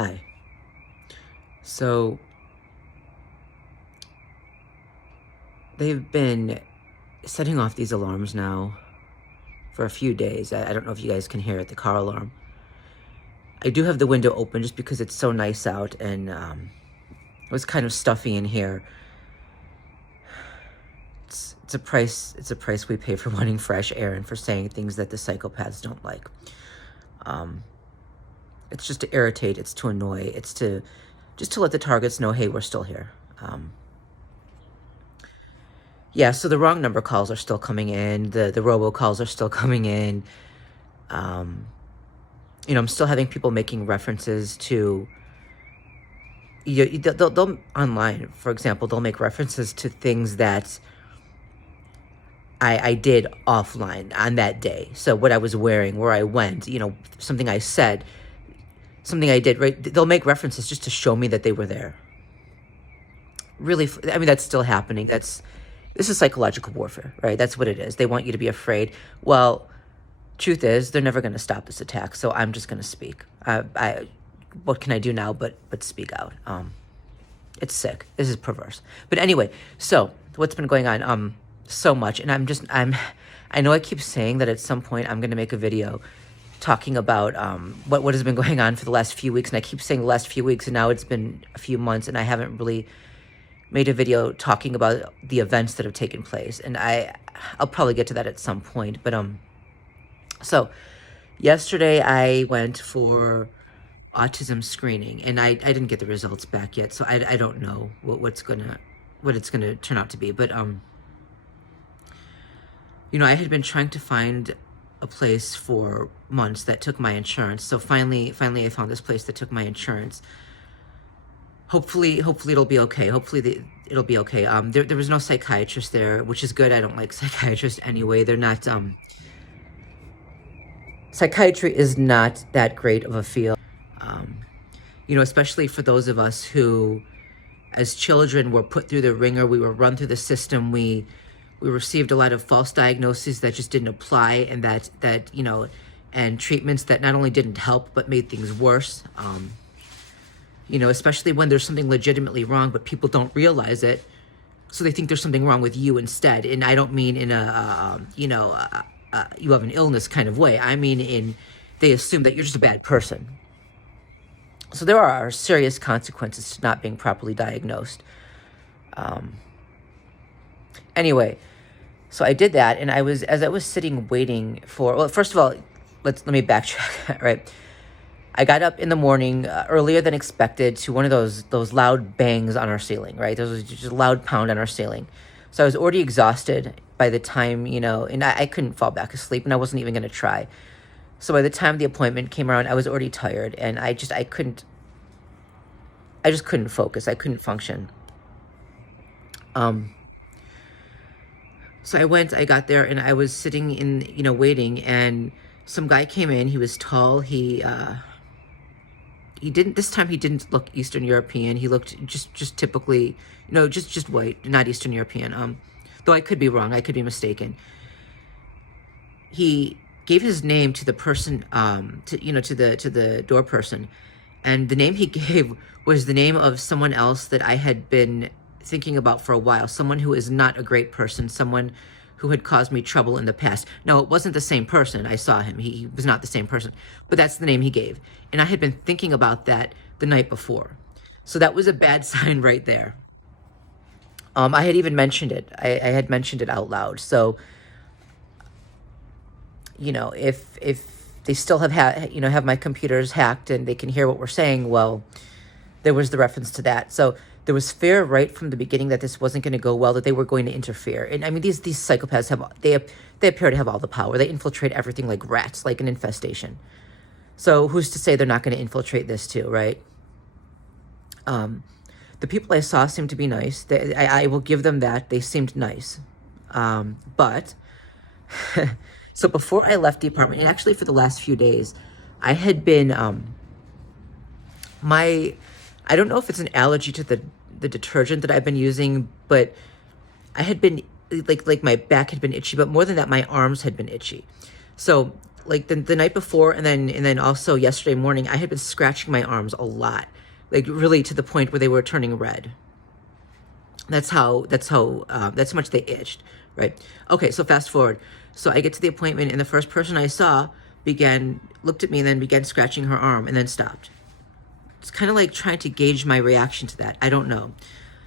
Hi. So they've been setting off these alarms now for a few days. I don't know if you guys can hear it, the car alarm. I do have the window open just because it's so nice out, and it was kind of stuffy in here. It's a price. It's a price we pay for wanting fresh air and for saying things that the psychopaths don't like. Um, it's just to irritate. It's to annoy. It's to just to let the targets know, hey, we're still here. Yeah, so the wrong number calls are still coming in. The robocalls are still coming in. Um, I'm still having people making references to, they'll online, for example, they'll make references to things that I did offline on that day. So what I was wearing, where I went, something I said, something I did, right? They'll make references just to show me that they were there. Really, I mean, that's still happening. This is psychological warfare, right? That's what it is. They want you to be afraid. Well, truth is, they're never going to stop this attack, so I'm just going to speak. What can I do now but speak out? It's sick. This is perverse. But anyway, so what's been going on? So much, and I know I keep saying that at some point I'm going to make a video talking about what has been going on for the last few weeks, and I keep saying the last few weeks, and now it's been a few months, and I haven't really made a video talking about the events that have taken place, and I'll probably get to that at some point. But so yesterday I went for autism screening, and I didn't get the results back yet, so I don't know what it's gonna turn out to be. But I had been trying to find a place for months that took my insurance. So finally I found this place that took my insurance. Hopefully it'll be okay. It'll be okay. There was no psychiatrist there, which is good. I don't like psychiatrists anyway. They're not, psychiatry is not that great of a field. Especially for those of us who, as children, were put through the ringer. We were run through the system. We received a lot of false diagnoses that just didn't apply, and and treatments that not only didn't help but made things worse. Especially when there's something legitimately wrong, but people don't realize it, so they think there's something wrong with you instead. And I don't mean in a you have an illness kind of way. I mean they assume that you're just a bad person. So there are serious consequences to not being properly diagnosed. Anyway, so I did that, and as I was sitting waiting for, well, first of all, let me backtrack, right? I got up in the morning earlier than expected to one of those loud bangs on our ceiling, right? There was just a loud pound on our ceiling. So I was already exhausted by the time, and I couldn't fall back asleep, and I wasn't even going to try. So by the time the appointment came around, I was already tired, and I just couldn't focus. I couldn't function. So I got there, and I was sitting in, waiting, and some guy came in. He was tall. This time he didn't look Eastern European. He looked just typically, just white, not Eastern European. Though I could be wrong. I could be mistaken. He gave his name to the person, to the door person, and the name he gave was the name of someone else that I had been thinking about for a while. Someone who is not a great person. Someone who had caused me trouble in the past. No, it wasn't the same person. I saw him. He was not the same person, but that's the name he gave. And I had been thinking about that the night before. So that was a bad sign right there. I had even mentioned it. I had mentioned it out loud. So, if they still have my computers hacked and they can hear what we're saying, well, there was the reference to that. So there was fear right from the beginning that this wasn't going to go well, that they were going to interfere. And I mean, these psychopaths they appear to have all the power. They infiltrate everything like rats, like an infestation. So who's to say they're not going to infiltrate this too, right? The people I saw seemed to be nice. I will give them that. They seemed nice. But so before I left the apartment, and actually for the last few days, I had been I don't know if it's an allergy to the detergent that I've been using, but I had been like my back had been itchy, but more than that, my arms had been itchy. So like the night before, and then also yesterday morning, I had been scratching my arms a lot, like really to the point where they were turning red. That's how much they itched, right? Okay, so fast forward. So I get to the appointment, and the first person I saw looked at me and then began scratching her arm and then stopped. It's kind of like trying to gauge my reaction to that. I don't know.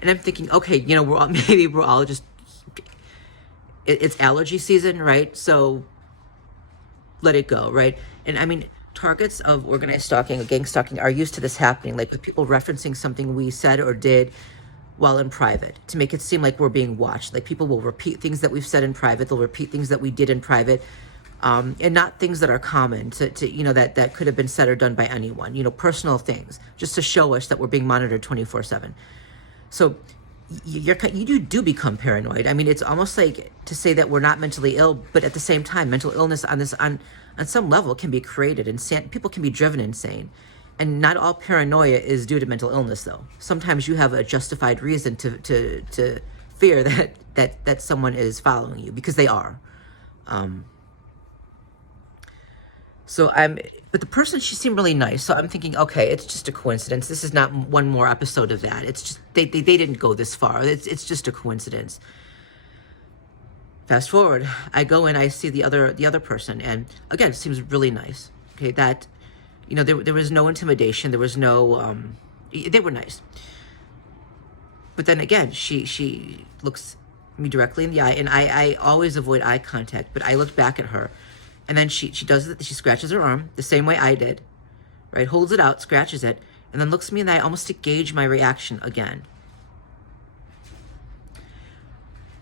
And I'm thinking, okay, maybe we're all just, it's allergy season, right? So let it go, right? And I mean, targets of organized stalking or gang stalking are used to this happening, like with people referencing something we said or did while in private to make it seem like we're being watched. Like people will repeat things that we've said in private. They'll repeat things that we did in private. And not things that are common to that could have been said or done by anyone, personal things, just to show us that we're being monitored 24/7. So you do become paranoid. I mean, it's almost like to say that we're not mentally ill, but at the same time, mental illness on some level can be created, and people can be driven insane. And not all paranoia is due to mental illness, though. Sometimes you have a justified reason to fear that someone is following you, because they are. But the person, she seemed really nice. So I'm thinking, okay, it's just a coincidence. This is not one more episode of that. It's just, they didn't go this far. It's just a coincidence. Fast forward, I go and I see the other person, and again, it seems really nice. Okay, that, there was no intimidation. There was no, they were nice. But then again, she looks me directly in the eye, and I always avoid eye contact, but I looked back at her. And then she does it, she scratches her arm the same way I did, right? Holds it out, scratches it, and then looks me in the eye almost to gauge my reaction again.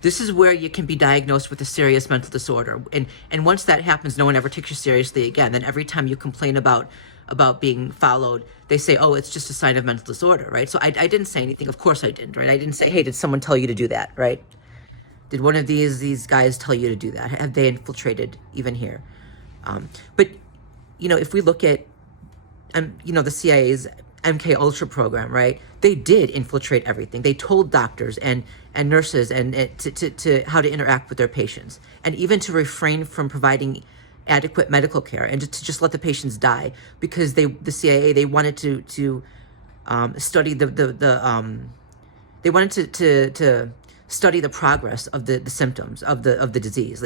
This is where you can be diagnosed with a serious mental disorder. And once that happens, no one ever takes you seriously again. Then every time you complain about being followed, they say, oh, it's just a sign of mental disorder, right? So I didn't say anything. Of course I didn't, right? I didn't say, hey, did someone tell you to do that, right? Did one of these guys tell you to do that? Have they infiltrated even here? But, if we look at, the CIA's MK Ultra program, right? They did infiltrate everything. They told doctors and nurses and to how to interact with their patients, and even to refrain from providing adequate medical care and to just let the patients die, because the CIA, they wanted to study they wanted to study the progress of the symptoms of the disease.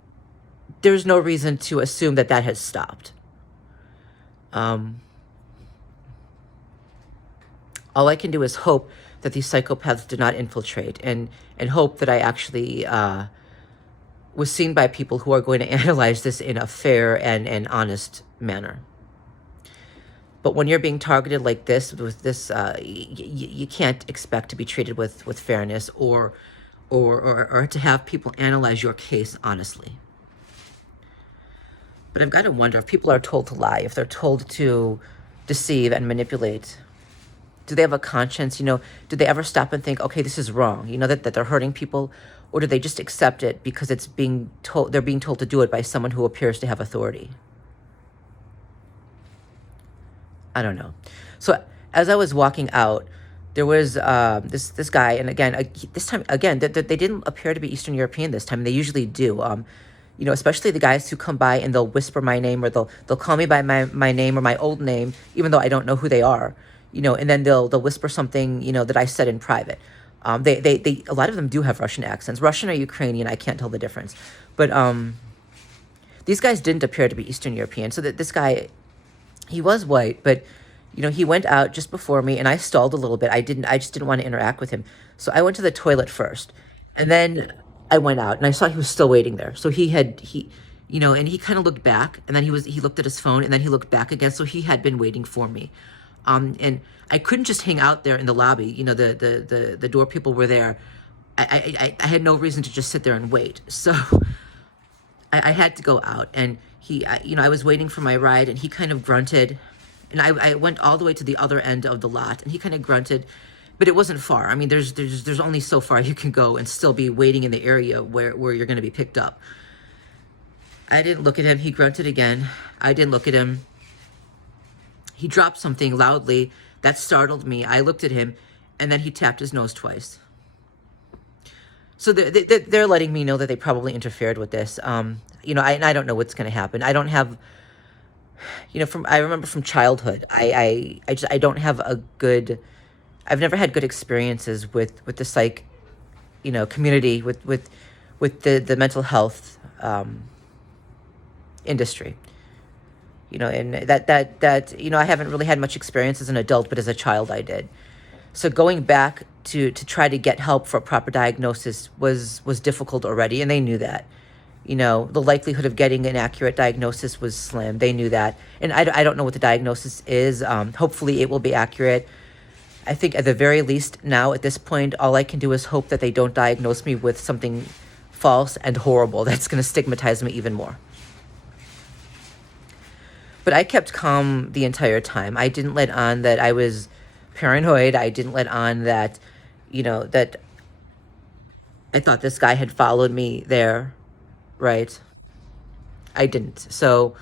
There's no reason to assume that has stopped. All I can do is hope that these psychopaths did not infiltrate, and hope that I actually was seen by people who are going to analyze this in a fair and honest manner. But when you're being targeted like this, with this, you can't expect to be treated with fairness or to have people analyze your case honestly. But I've got to wonder, if people are told to lie, if they're told to deceive and manipulate, do they have a conscience? Do they ever stop and think, okay, this is wrong, that they're hurting people? Or do they just accept it because they're being told to do it by someone who appears to have authority? I don't know. So as I was walking out, there was this guy, and again, this time, again, they didn't appear to be Eastern European this time. They usually do. Especially the guys who come by and they'll whisper my name, or they'll call me by my name or my old name, even though I don't know who they are. And then they'll whisper something, that I said in private. They a lot of them do have Russian accents, Russian or Ukrainian. I can't tell the difference, but these guys didn't appear to be Eastern European. So that this guy, he was white, but he went out just before me, and I stalled a little bit. I just didn't want to interact with him. So I went to the toilet first, and then I went out, and I saw he was still waiting there. So he and he kind of looked back, and then he looked at his phone, and then he looked back again. So he had been waiting for me. And I couldn't just hang out there in the lobby. The door people were there. I had no reason to just sit there and wait. So I had to go out, and I was waiting for my ride, and he kind of grunted, and I went all the way to the other end of the lot, and he kind of grunted, but it wasn't far. I mean, there's only so far you can go and still be waiting in the area where you're going to be picked up. I didn't look at him. He grunted again. I didn't look at him. He dropped something loudly that startled me. I looked at him, and then he tapped his nose twice. So they're letting me know that they probably interfered with this. I don't know what's going to happen. I don't have From I remember from childhood, I don't have a good. I've never had good experiences with the psych, community, with the mental health industry. And I haven't really had much experience as an adult, but as a child I did. So going back to try to get help for a proper diagnosis was difficult already, and they knew that. The likelihood of getting an accurate diagnosis was slim. They knew that. And I don't know what the diagnosis is. Hopefully it will be accurate. I think at the very least now at this point, all I can do is hope that they don't diagnose me with something false and horrible that's going to stigmatize me even more. But I kept calm the entire time. I didn't let on that I was paranoid. I didn't let on that, that I thought this guy had followed me there, right? I didn't. So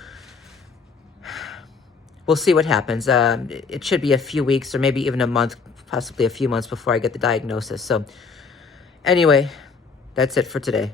we'll see what happens. It should be a few weeks or maybe even a month, possibly a few months before I get the diagnosis. So anyway, that's it for today.